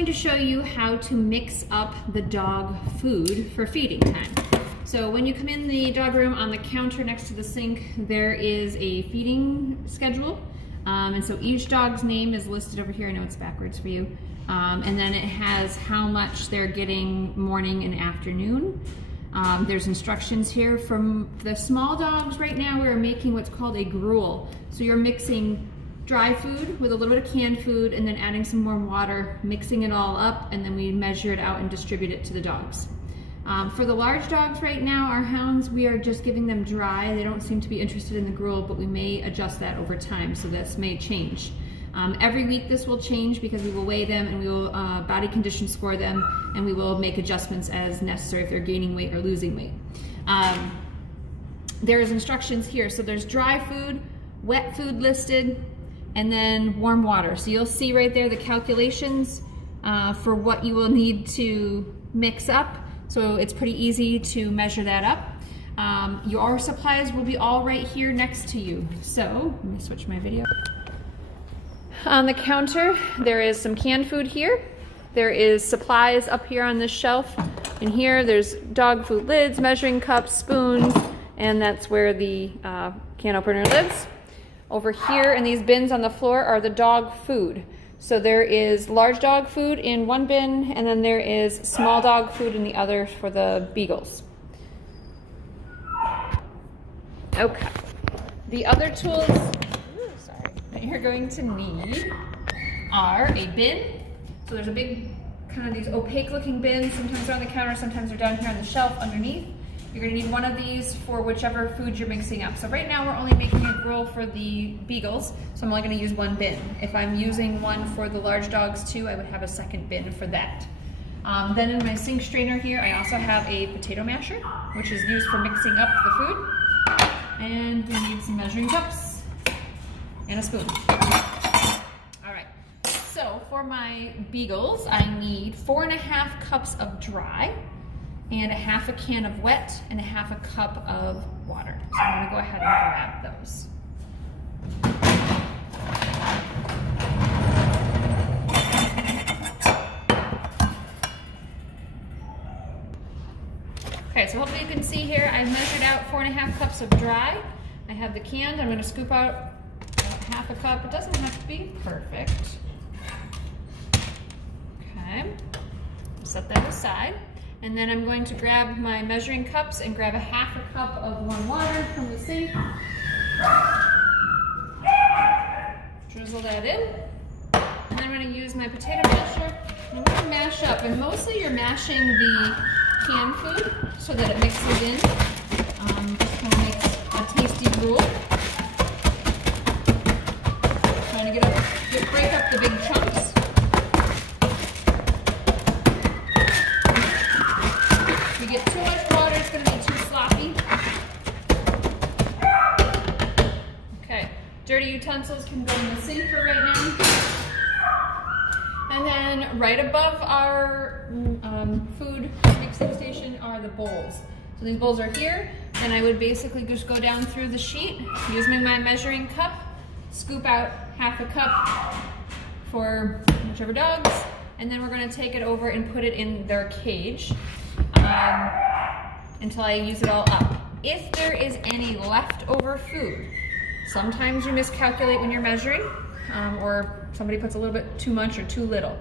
going to show you how to mix up the dog food for feeding time. So when you come in the dog room, on the counter next to the sink, there is a feeding schedule. And so each dog's name is listed over here. I know it's backwards for you. And then it has how much they're getting morning and afternoon. There's instructions here. From the small dogs right now, we're making what's called a gruel. So you're mixing dry food with a little bit of canned food and then adding some warm water, mixing it all up, and then we measure it out and distribute it to the dogs. For the large dogs right now, our hounds, we are just giving them dry. They don't seem to be interested in the gruel, but we may adjust that over time, so this may change. Every week this will change because we will weigh them and we will body condition score them, and we will make adjustments as necessary if they're gaining weight or losing weight. There's instructions here. So there's dry food, wet food listed, and then warm water. So you'll see right there the calculations for what you will need to mix up. So it's pretty easy to measure that up. Your supplies will be all right here next to you. So let me switch my video. On the counter, there is some canned food here. There is supplies up here on this shelf. And here there's dog food lids, measuring cups, spoons, and that's where the can opener lives. Over here in these bins on the floor are the dog food. So there is large dog food in one bin, and then there is small dog food in the other for the beagles. Okay. The other tools that you're going to need are a bin. So there's a big, kind of these opaque looking bins. Sometimes they're on the counter, sometimes they're down here on the shelf underneath. You're gonna need one of these for whichever food you're mixing up. So right now we're only making a gruel for the beagles, so I'm only gonna use one bin. If I'm using one for the large dogs too, I would have a second bin for that. Then in my sink strainer here, I also have a potato masher, which is used for mixing up the food. And we need some measuring cups and a spoon. All right, so for my beagles, I need 4.5 cups of dry, and a half a can of wet, and a half a cup of water. So I'm gonna go ahead and grab those. Okay, so hopefully you can see here, I've measured out 4.5 cups of dry. I have the canned. I'm gonna scoop out about half a cup. It doesn't have to be perfect. Okay, set that aside. And then I'm going to grab my measuring cups and grab a half a cup of warm water from the sink. Drizzle that in. And then I'm going to use my potato masher. I'm going to mash up. And mostly you're mashing the canned food so that it mixes in. Just kind of makes a tasty gruel. Trying to break up the big chunks. Get too much water, it's going to be too sloppy. Okay, dirty utensils can go in the sink for right now. And then right above our food mixing station are the bowls. So these bowls are here, and I would basically just go down through the sheet using my measuring cup, scoop out half a cup for whichever dogs, and then we're going to take it over and put it in their cage. Until I use it all up. If there is any leftover food, sometimes you miscalculate when you're measuring, or somebody puts a little bit too much or too little.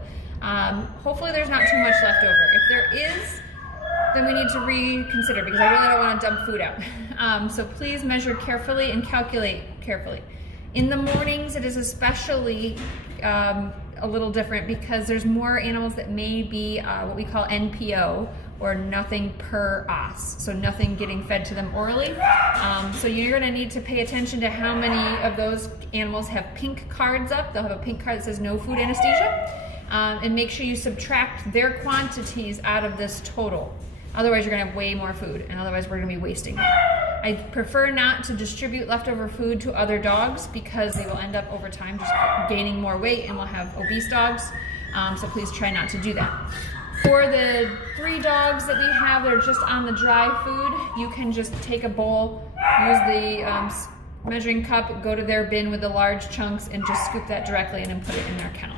Hopefully there's not too much left over. If there is, then we need to reconsider, because I really don't want to dump food out. So please measure carefully and calculate carefully. In the mornings, it is especially a little different because there's more animals that may be what we call NPO, or nothing per os, so nothing getting fed to them orally. So you're gonna need to pay attention to how many of those animals have pink cards up. They'll have a pink card that says no food anesthesia, and make sure you subtract their quantities out of this total. Otherwise you're gonna have way more food, and otherwise we're gonna be wasting it. I prefer not to distribute leftover food to other dogs because they will end up over time just gaining more weight, and we'll have obese dogs, so please try not to do that. For the 3 dogs that we have that are just on the dry food, you can just take a bowl, use the measuring cup, go to their bin with the large chunks, and just scoop that directly in and put it in their kennel.